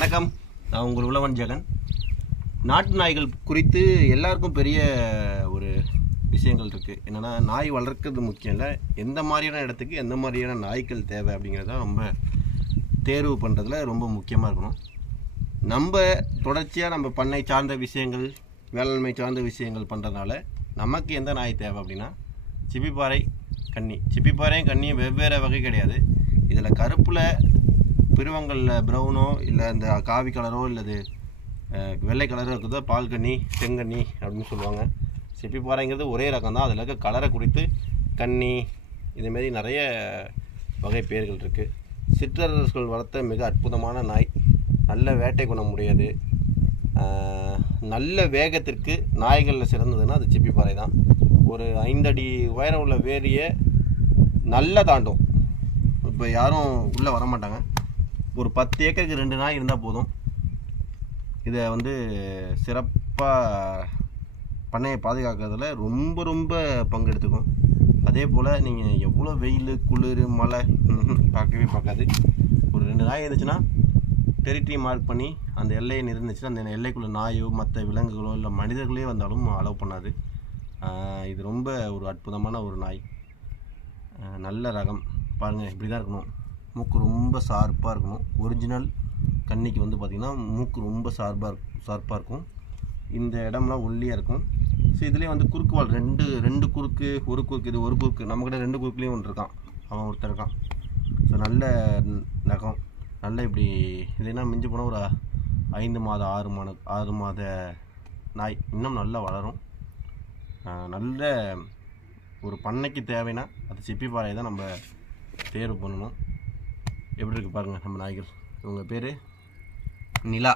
வணக்கம். நான் உங்கள் உழவன் ஜெகன். நாட்டு நாய்கள் குறித்து எல்லாருக்கும் பெரிய ஒரு விஷயங்கள் இருக்குது என்னென்னா நாய் வளர்க்குறது முக்கியம் இல்லை. எந்த மாதிரியான இடத்துக்கு எந்த மாதிரியான நாய்கள் தேவை அப்படிங்கிறது தான் ரொம்ப தேர்வு பண்ணுறதுல ரொம்ப முக்கியமாக இருக்கணும். நம்ம தொடர்ச்சியாக நம்ம பண்ணை சார்ந்த விஷயங்கள் வேளாண்மை சார்ந்த விஷயங்கள் பண்ணுறதுனால நமக்கு எந்த நாய் தேவை அப்படின்னா சிப்பிப்பாறை கன்னி. சிப்பிப்பாறையும் கன்னியும் வெவ்வேறு வகை கிடையாது. இதில் கருப்பில் பிருவங்களில் ப்ரௌனோ இல்லை இந்த காவி கலரோ இல்லது வெள்ளை கலரோ இருக்கிறதோ பால் கன்னி அப்படின்னு சொல்லுவாங்க. சிப்பிப்பாறைங்கிறது ஒரே ரகம் தான். அதில் இருக்க கலரை குறித்து கண்ணி இதுமாரி நிறைய வகை பெயர்கள் இருக்குது சிற்றரசர்கள் வளர்த்த மிக அற்புதமான நாய். நல்ல வேட்டை குணம் உடையது. நல்ல வேகத்திற்கு நாய்களில் சிறந்ததுன்னா அது சிப்பிப்பாறை தான். ஒரு ஐந்தடி உயரம் உள்ள வேரியை நல்லா தாண்டும். இப்போ யாரும் உள்ளே வர மாட்டாங்க ஒரு பத்து ஏக்கருக்கு ரெண்டு நாய் இருந்தால் போதும். இதை வந்து சிறப்பாக பண்ணையை பாதுகாக்கிறதுல ரொம்ப ரொம்ப பங்கெடுத்துக்கும். அதே போல் நீங்கள் எவ்வளோ வெயில் குளிர் மழை பார்க்கவே பார்க்காது. ஒரு ரெண்டு நாய் இருந்துச்சுன்னா டெரிட்டரி மார்க் பண்ணி அந்த எல்லையை நிறுந்துச்சுன்னா அந்த எல்லைக்குள்ளே நாயோ மற்ற விலங்குகளோ இல்லை மனிதர்களே வந்தாலும் அலோவ் பண்ணாது. இது ரொம்ப ஒரு அற்புதமான ஒரு நாய். நல்ல ரகம். பாருங்கள் இப்படி தான் இருக்கணும். மூக்கு ரொம்ப ஷார்ப்பாக இருக்கணும். ஒரிஜினல் கன்னிக்கு வந்து பார்த்திங்கன்னா மூக்கு ரொம்ப ஷார்ப்பாக ஷார்ப்பாக இருக்கும். இந்த இடம்லாம் ஒல்லியாக இருக்கும். ஸோ இதுலேயே வந்து குறுக்குவால் ரெண்டு ரெண்டு குறுக்கு ஒரு குறுக்கு இது ஒரு குறுக்கு நம்மக்கிட்ட ரெண்டு குறுக்குலேயும் ஒன்று இருக்கான். அவன் ஒருத்தன் இருக்கான். ஸோ நல்ல நகம். நல்ல இப்படி இல்லைன்னா மிஞ்சி போனால் ஒரு ஐந்து மாத ஆறு மாத ஆறு மாத நாய் இன்னும் நல்லா வளரும். நல்ல ஒரு பண்ணைக்கு தேவைன்னா அது சிப்பி பாறையை தான் நம்ம தேர்வு பண்ணணும். எப்படி இருக்கு பாருங்கள் நம்ம நாய்கள். இவங்க பேர் நிலா.